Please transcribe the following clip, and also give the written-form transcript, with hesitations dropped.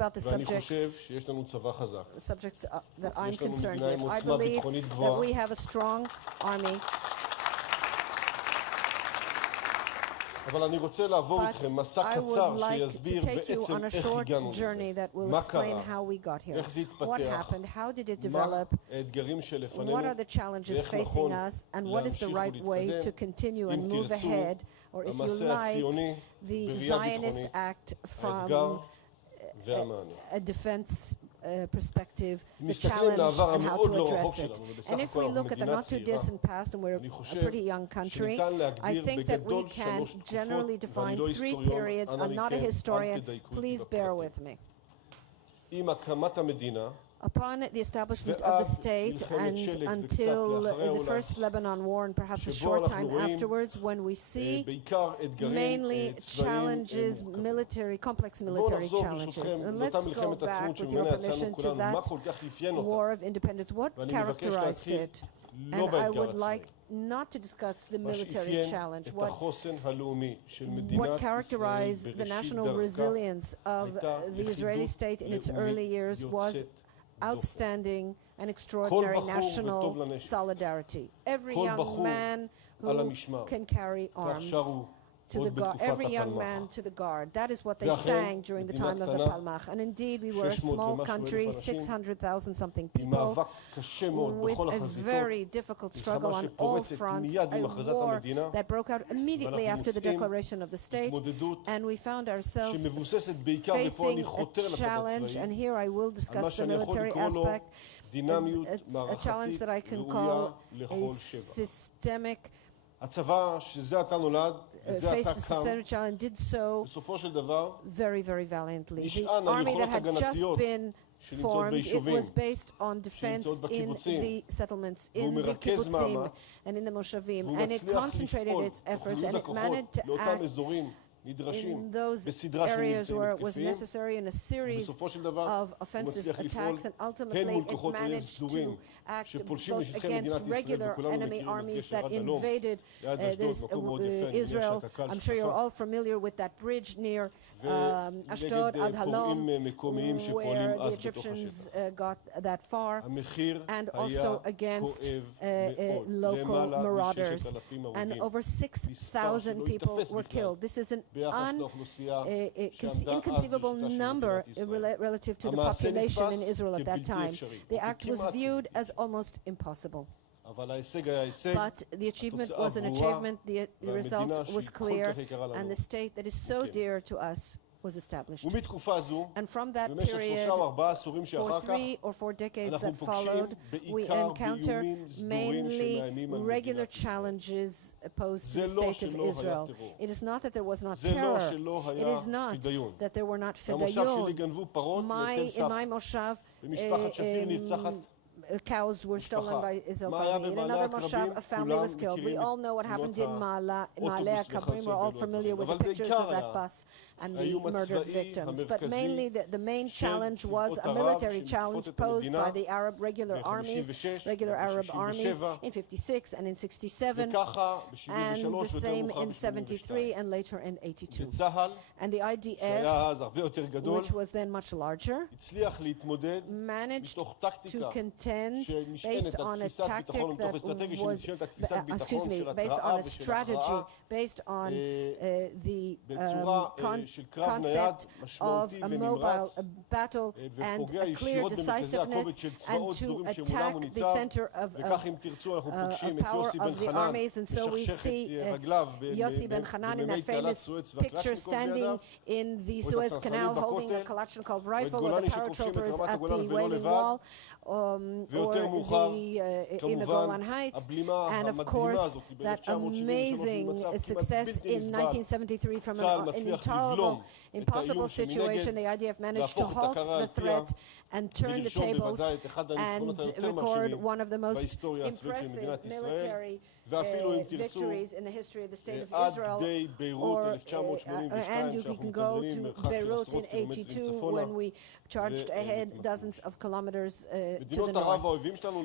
about the ואני subjects חושב שיש לנו צבא חזק. that I'm יש לנו concerned מדינה עם with. I עוצמה believe ביטחונית that גבוהה. we have a strong army. אבל אני רוצה לעבור But איתכם מסע I קצר would like שיסביר to take you בעצם on a איך short הגענו לזה. journey that will מה explain קרה? how we got here. איך זה What התפתח? happened? How did it מה develop? האתגרים שלפנינו? What are the challenges ואיך facing נכון us? And what is the להמשיך right way to ולהתקדם? continue אם and move תרצו, ahead? Or if you המעשה like, הציוני the בראייה Zionist ביטחונית, act האתגר from והמענה. a defense perspective, the מסתכלים challenge לעבר and how המאוד to לא רחוק address it. שלנו, ובסך And if הכל we אנחנו look at the מדינה not too צעירה, distant past, and we're אני a חושב pretty young country, שניתן I להגדיר think that we בגדול can שלוש תקופות, generally ואני define לא 3 היסטוריון, periods. אנא I'm not a מכם, historian. אל תדייקו אותי Please bear with בפרטים. me. עם הקמת המדינה, Upon the establishment of ועד the state מלחמת and שלג וקצת until לאחריה the אולי, first Lebanon war and perhaps a שבו short אנחנו time רואים, afterwards, when we see בעיקר אתגרים mainly צבאיים challenges, מורכבים. complex בואו military נחזור challenges. ברשותכם And לאותה let's go מלחמת back עצמאות with your שממנה יצאנו permission to כולנו, מה that כל כך אפיין war אותה. of independence. What ואני מבקש characterized להתחיל it? לא And I באתגר would like הצבאי. not to discuss the מה military שאפיין challenge. את What החוסן הלאומי של מדינת what ישראל characterized the בראשית national דרכה resilience of הייתה the Israeli state in its early לאומית years was יוצאת outstanding and כל extraordinary בחור national וטוב לנשק. solidarity. Every כל young בחור man על who המשמר. can carry כך arms שרו to the עוד guard. בתקופת Every young man הפלמ"ח. to the guard. That is what they ואכן, sang during the מדינה time of the קטנה, Palmach. And indeed, we were a 600 small ומשהו country, אלף אנשים, 600,000 something עם people, מאבק קשה מאוד with בכל a החזיתות, very difficult struggle מלחמה on all שפורצת fronts, מיד עם a הכרזת war המדינה, that broke out immediately ואנחנו after the מוצאים declaration of the state, התמודדות and we found ourselves שמבוססת בעיקר, ופה אני facing חותר a לצד challenge, and הצבאי, here I will על מה discuss the שאני יכול military לקרוא לו aspect, דינמיות a challenge מערכתית that I can ראויה call לכל a שבח. systemic, הצבא שזה עתה נולד, וזה faced עתה a קם, systemic challenge, did so בסופו של דבר very, very valiantly. The נשען על army that יכולות had just הגנתיות been שנמצאות formed, it ביישובים, was based on defense שנמצאות in בקיבוצים, the settlements, והוא in the מרכז kibbutzim מאמץ, and in the moshavim, והוא and it מצליח concentrated לפעול its efforts, תוך and ניוד it managed הכוחות to לאותם act אזורים נדרשים in those בסדרה של areas מבצעים where it was התקפיים, necessary in a series ובסופו של דבר of הוא offensive מצליח לפעול attacks, and הן ultimately מול it כוחות אויב managed סדורים to act שפולשים both לשטחי against מדינת ישראל, regular וכולנו enemy מכירים את armies גשר that עד הלום, invaded ליד אשדוד, this מקום מאוד יפה, אני מניח Israel. שהקק"ל I'm sure you're שותפה, all familiar with that bridge near Ashdod, ונגד Ad Halom, פורעים מקומיים שפועלים where the אז בתוך Egyptians השטח. got that far, המחיר and היה also against כואב מאוד, local למעלה marauders, מ6,000 and הרוגים, over 6,000 people were killed. This is an ביחס לאוכלוסייה inconceivable number relative to the population in Israel at that time. The act was viewed as almost impossible. אבל ההישג היה הישג, But the achievement התוצאה was an ברורה, achievement, the והמדינה result was שהיא כל clear, כך יקרה לנו. and the state that is so אוקיי. dear to us was established. ומתקופה זו, And from that במשך 3 period, או 4 עשורים שאחר for כך, 3 or 4 decades אנחנו that פוגשים followed, we בעיקר encounter באיומים סדורים mainly שמאיימים על regular מדינת ישראל. challenges posed to זה the לא state of שלא היה Israel. טרור. It is not that there was not זה לא terror. שלא It היה is not פדאיון. that there were not במושב שלי fedayun. גנבו פרות לתל In סף, my moshav, ומשפחת שפיר נרצחת. cows were stolen by Israel מה היה family. In במעלה another moshav, הקרבים? a family was כולם killed. We מכירים all know what happened in תמונות Ma'aleh האוטובוס Kabrim. We're all וכיוצא familiar באלו with the הדברים. pictures אבל of that בעיקר bus and the האיום murdered הצבאי victims. But המרכזי mainly the main של challenge was a צבאות military ערב challenge שמתקפות את posed המדינה by the Arab regular armies, ב-56, regular Arab armies ב-67, in 56 and in 67, וככה and ב-73 the ויותר same מאוחר in 73 ב-82. and later in 82. וצה"ל, And the IDF, שהיה אז הרבה יותר גדול, which was then much larger, הצליח להתמודד managed מתוך to טקטיקה contend שנשענת based על on a תפיסת tactic ביטחון ומתוך that אסטרטגיה was, שנשענת על תפיסת ביטחון של based התראה on a ושל strategy, הכרעה based on the בצורה של קרב נייד concept of משמעותי a mobile ונמרץ battle and ופוגע a clear ישירות במרכזי decisiveness הכובד של and צבאות to סדורים שמולם הוא attack the ניצב, center וכך אם תרצו אנחנו פוגשים את power יוסי בן of the חנן armies. And so we משכשך see את רגליו Yossi ben Hanan in במימי that תעלת famous סואץ picture והקלצ'ניקוב standing בידיו, in the או את Suez הצנחנים Canal holding a בכותל, Kalashnikov או את rifle, or the גולני שכובשים את paratroopers רמת at הגולן the ולא Wailing לבד, Wall, or ויותר מאוחר, in the כמובן, Golan Heights. הבלימה And of המדהימה course, הזאת that ב-1973 amazing במצב כמעט success בלתי in נסבל. 1973 from צה"ל an מצליח intolerable, לבלום את impossible האיום situation. שמנגד, The IDF managed to להפוך את halt הקערה על the פיה, threat and turn the ולרשום tables בוודאי את אחד הניצחונות and היותר record מרשימים one of the most בהיסטוריה הצבאית של מדינת impressive ישראל, military ואפילו אם תרצו, victories in the history of the state of עד Israel. כדי ביירות Or, 1982, and you שאנחנו can go מדברים to מרחק של Beirut עשרות in קילומטרים 82 צפונה. when we charged ahead dozens of kilometers to the מדינות north. ערב האויבים שלנו